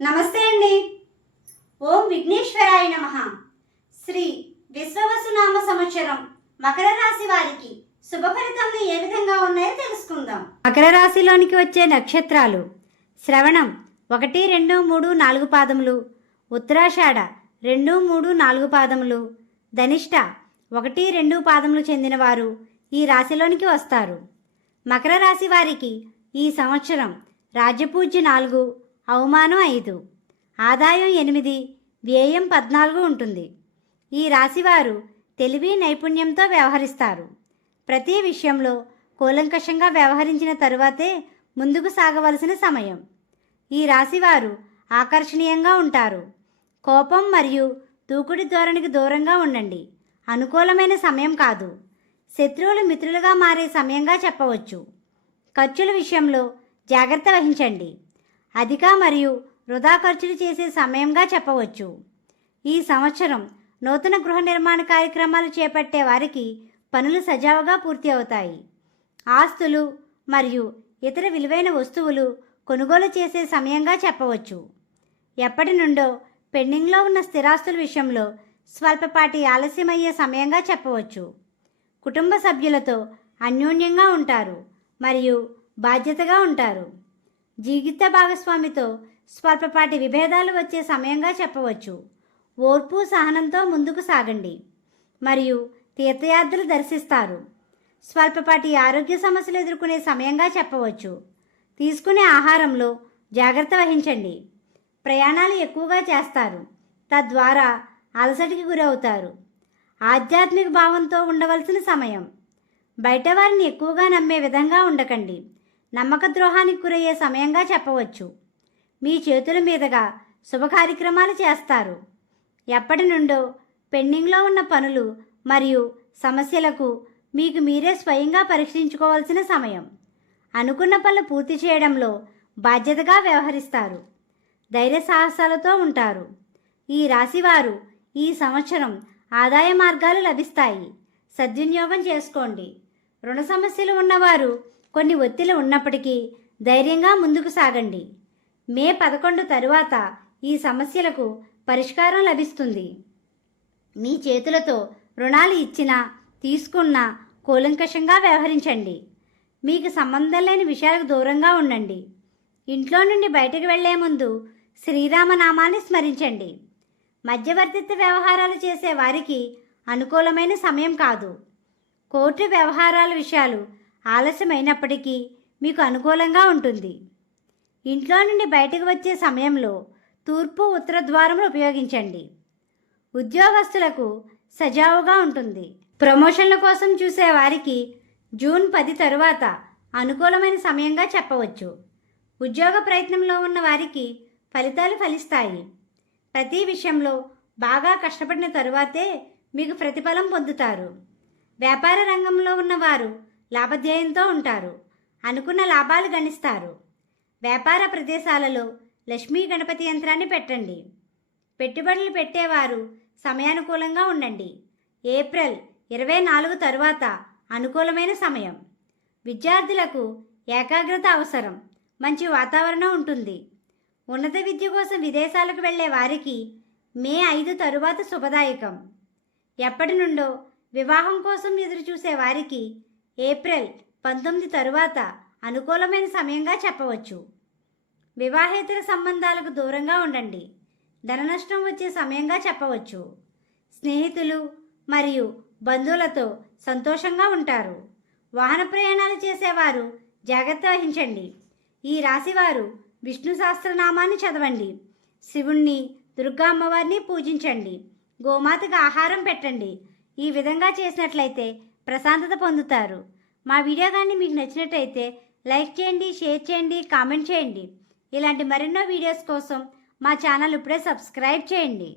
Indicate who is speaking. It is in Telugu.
Speaker 1: నమస్తే అండి. ఓం విఘ్నేశ్వరాయ నమ. శ్రీ విశ్వవసునామ సంవత్సరం మకర రాశి వారికి శుభ ఫలితములు ఏ విధంగా ఉన్నాయో తెలుసుకుందాం. మకర రాశిలోనికి వచ్చే నక్షత్రాలు శ్రవణం ఒకటి రెండు మూడు నాలుగు పాదములు ఉత్తరాషాఢ రెండు మూడు నాలుగు పాదములు ధనిష్ట ఒకటి రెండు పాదములు చెందినవారు ఈ రాశిలోనికి వస్తారు. మకర రాశి వారికి ఈ సంవత్సరం రాజ్యపూజ్య నాలుగు అవమానం ఐదు. ఆదాయం ఎనిమిది. వ్యయం పద్నాలుగు ఉంటుంది. ఈ రాశివారు తెలివి నైపుణ్యంతో వ్యవహరిస్తారు. ప్రతి విషయంలో కూలంకషంగా వ్యవహరించిన తరువాతే ముందుకు సాగవలసిన సమయం. ఈ రాశివారు ఆకర్షణీయంగా ఉంటారు. కోపం మరియు దూకుడి ధోరణికి దూరంగా ఉండండి. అనుకూలమైన సమయం కాదు. శత్రువులు మిత్రులుగా మారే సమయంగా చెప్పవచ్చు. ఖర్చుల విషయంలో జాగ్రత్త వహించండి. అధిక మరియు వృధా ఖర్చులు చేసే సమయంగా చెప్పవచ్చు. ఈ సంవత్సరం నూతన గృహ నిర్మాణ కార్యక్రమాలు చేపట్టే వారికి పనులు సజావుగా పూర్తి అవుతాయి. ఆస్తులు మరియు ఇతర విలువైన వస్తువులు కొనుగోలు చేసే సమయంగా చెప్పవచ్చు. ఎప్పటి నుండో పెండింగ్లో ఉన్న స్థిరాస్తుల విషయంలో స్వల్పపాటి ఆలస్యమయ్యే సమయంగా చెప్పవచ్చు. కుటుంబ సభ్యులతో అన్యోన్యంగా ఉంటారు మరియు బాధ్యతగా ఉంటారు. జీవిత భాగస్వామితో స్వల్పపాటి విభేదాలు వచ్చే సమయంగా చెప్పవచ్చు. ఓర్పు సహనంతో ముందుకు సాగండి. మరియు తీర్థయాత్రలు దర్శిస్తారు. స్వల్పపాటి ఆరోగ్య సమస్యలు ఎదుర్కొనే సమయంగా చెప్పవచ్చు. తీసుకునే ఆహారంలో జాగ్రత్త వహించండి. ప్రయాణాలు ఎక్కువగా చేస్తారు. తద్వారా అలసటికి గురవుతారు. ఆధ్యాత్మిక భావంతో ఉండవలసిన సమయం. బయట వారిని ఎక్కువగా నమ్మే విధంగా ఉండకండి. నమ్మక ద్రోహానికి గురయ్యే సమయంగా చెప్పవచ్చు. మీ చేతుల మీదుగా శుభ కార్యక్రమాలు చేస్తారు. ఎప్పటి నుండో పెండింగ్లో ఉన్న పనులు మరియు సమస్యలకు మీకు మీరే స్వయంగా పరీక్షించుకోవాల్సిన సమయం. అనుకున్న పనులు పూర్తి చేయడంలో బాధ్యతగా వ్యవహరిస్తారు. ధైర్య సాహసాలతో ఉంటారు. ఈ రాశివారు ఈ సంవత్సరం ఆదాయ మార్గాలు లభిస్తాయి. సద్వినియోగం చేసుకోండి. రుణ సమస్యలు ఉన్నవారు కొన్ని ఒత్తిళ్ళు ఉన్నప్పటికీ ధైర్యంగా ముందుకు సాగండి. మే పదకొండు తరువాత ఈ సమస్యలకు పరిష్కారం లభిస్తుంది. మీ చేతులతో రుణాలు ఇచ్చినా తీసుకున్నా కూలంకషంగా వ్యవహరించండి. మీకు సంబంధం లేని విషయాలకు దూరంగా ఉండండి. ఇంట్లో నుండి బయటకు వెళ్ళే ముందు శ్రీరామనామాన్ని స్మరించండి. మధ్యవర్తిత్వ వ్యవహారాలు చేసే వారికి అనుకూలమైన సమయం కాదు. కోర్టు వ్యవహారాల విషయాలు ఆలస్యమైనప్పటికీ మీకు అనుకూలంగా ఉంటుంది. ఇంట్లో నుండి బయటకు వచ్చే సమయంలో తూర్పు ఉత్తర ద్వారములు ఉపయోగించండి. ఉద్యోగస్తులకు సజావుగా ఉంటుంది. ప్రమోషన్ల కోసం చూసే వారికి జూన్ పది తరువాత అనుకూలమైన సమయంగా చెప్పవచ్చు. ఉద్యోగ ప్రయత్నంలో ఉన్న వారికి ఫలితాలు ఫలిస్తాయి. ప్రతి విషయంలో బాగా కష్టపడిన తరువాతే మీకు ప్రతిఫలం పొందుతారు. వ్యాపార రంగంలో ఉన్నవారు లాభధ్యేయంతో ఉంటారు. అనుకున్న లాభాలు గణిస్తారు. వ్యాపార ప్రదేశాలలో లక్ష్మీ గణపతి యంత్రాన్ని పెట్టండి. పెట్టుబడులు పెట్టేవారు సమయానుకూలంగా ఉండండి. ఏప్రిల్ ఇరవై నాలుగు తరువాత అనుకూలమైన సమయం. విద్యార్థులకు ఏకాగ్రత అవసరం. మంచి వాతావరణం ఉంటుంది. ఉన్నత విద్య కోసం విదేశాలకు వెళ్ళే వారికి మే ఐదు తరువాత శుభదాయకం. ఎప్పటి నుండో వివాహం కోసం ఎదురు చూసే వారికి ఏప్రిల్ పంతొమ్మిది తరువాత అనుకూలమైన సమయంగా చెప్పవచ్చు. వివాహేతర సంబంధాలకు దూరంగా ఉండండి. ధన నష్టం వచ్చే సమయంగా చెప్పవచ్చు. స్నేహితులు మరియు బంధువులతో సంతోషంగా ఉంటారు. వాహన ప్రయాణాలు చేసేవారు జాగ్రత్త వహించండి. ఈ రాశివారు విష్ణు సహస్రనామాన్ని చదవండి. శివుణ్ణి దుర్గా అమ్మవారిని పూజించండి. గోమాతకు ఆహారం పెట్టండి. ఈ విధంగా చేసినట్లయితే ప్రశాంతత పొందుతారు. మా వీడియో కానీ మీకు నచ్చినట్టయితే లైక్ చేయండి షేర్ చేయండి కామెంట్ చేయండి. ఇలాంటి మరెన్నో వీడియోస్ కోసం మా ఛానల్ ఇప్పుడే సబ్స్క్రైబ్ చేయండి.